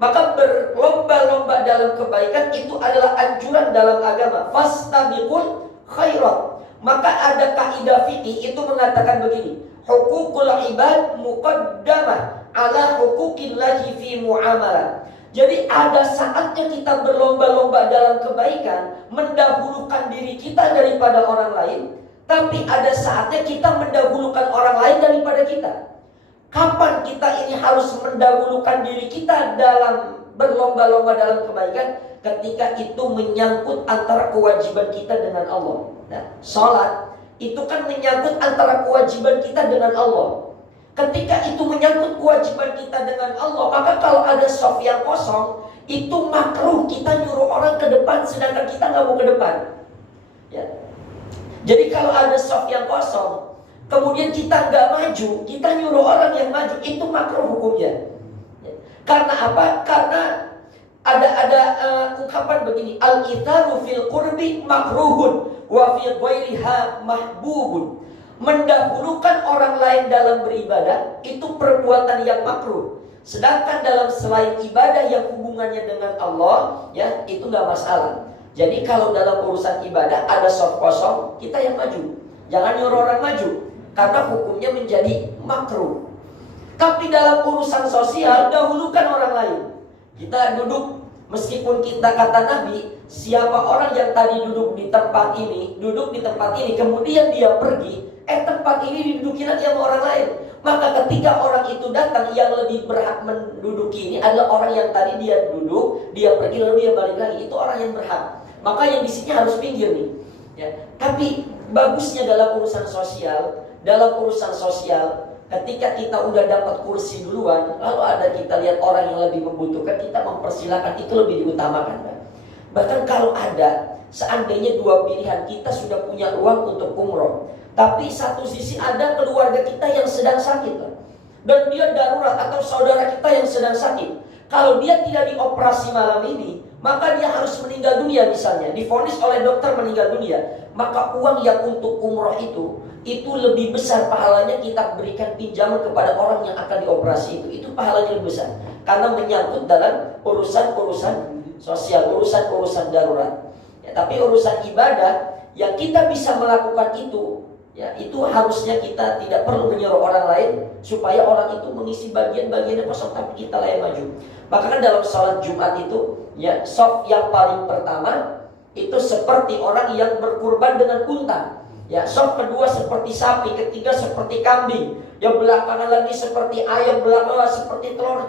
Maka berlomba-lomba dalam kebaikan itu adalah anjuran dalam agama. Fastabiqul khairat. Maka ada kaidah fikih itu mengatakan begini, hukukul ibad muqaddamah ala hukukillahi fi muamalah. Jadi ada saatnya kita berlomba-lomba dalam kebaikan, mendahulukan diri kita daripada orang lain. Tapi ada saatnya kita mendahulukan orang lain daripada kita. Kapan kita ini harus mendahulukan diri kita dalam berlomba-lomba dalam kebaikan? Ketika itu menyangkut antara kewajiban kita dengan Allah. Nah, sholat itu kan menyangkut antara kewajiban kita dengan Allah. Ketika itu menyangkut kewajiban kita dengan Allah, maka kalau ada shaf yang kosong, itu makruh kita nyuruh orang ke depan sedangkan kita nggak mau ke depan. Ya. Jadi kalau ada shaf yang kosong, kemudian kita nggak maju, kita nyuruh orang yang maju, itu makruh hukumnya. Ya. Karena apa? Karena ada ungkapan begini, al-itharu fil qurbi makruhun wa fi ghairiha mahbubun. Mendahulukan orang lain dalam beribadah itu perbuatan yang makruh. Sedangkan dalam selain ibadah yang hubungannya dengan Allah, ya itu nggak masalah. Jadi kalau dalam urusan ibadah ada shaf kosong, kita yang maju. Jangan nyuruh orang maju, karena hukumnya menjadi makruh. Tapi dalam urusan sosial, dahulukan orang lain. Kita duduk, meskipun kita kata Nabi, siapa orang yang tadi duduk di tempat ini, kemudian dia pergi, tempat ini diduduki lagi sama orang lain. Maka ketika orang itu datang, yang lebih berhak menduduki ini adalah orang yang tadi dia duduk, dia pergi lalu dia balik lagi. Itu orang yang berhak. Maka yang di sini harus pinggir nih. Ya. Tapi bagusnya dalam urusan sosial, ketika kita udah dapat kursi duluan, lalu ada kita lihat orang yang lebih membutuhkan, kita mempersilahkan, itu lebih diutamakan. Bahkan kalau ada, seandainya dua pilihan, kita sudah punya uang untuk umroh, tapi satu sisi ada keluarga kita yang sedang sakit, dan dia darurat, atau saudara kita yang sedang sakit. Kalau dia tidak dioperasi malam ini, maka dia harus meninggal dunia misalnya, divonis oleh dokter meninggal dunia. Maka uang yang untuk umroh itu lebih besar pahalanya kita berikan pinjaman kepada orang yang akan dioperasi itu pahalanya lebih besar. Karena menyangkut dalam urusan-urusan sosial, urusan-urusan darurat. Ya, tapi urusan ibadah yang kita bisa melakukan itu, ya itu harusnya kita tidak perlu menyuruh orang lain supaya orang itu mengisi bagian-bagian yang kosong, tapi kita lah yang maju. Maka kan dalam sholat Jumat itu, ya shaf yang paling pertama itu seperti orang yang berkurban dengan unta. Ya, shaf kedua seperti sapi, ketiga seperti kambing, yang belakangan lagi seperti ayam, belakangan seperti telur.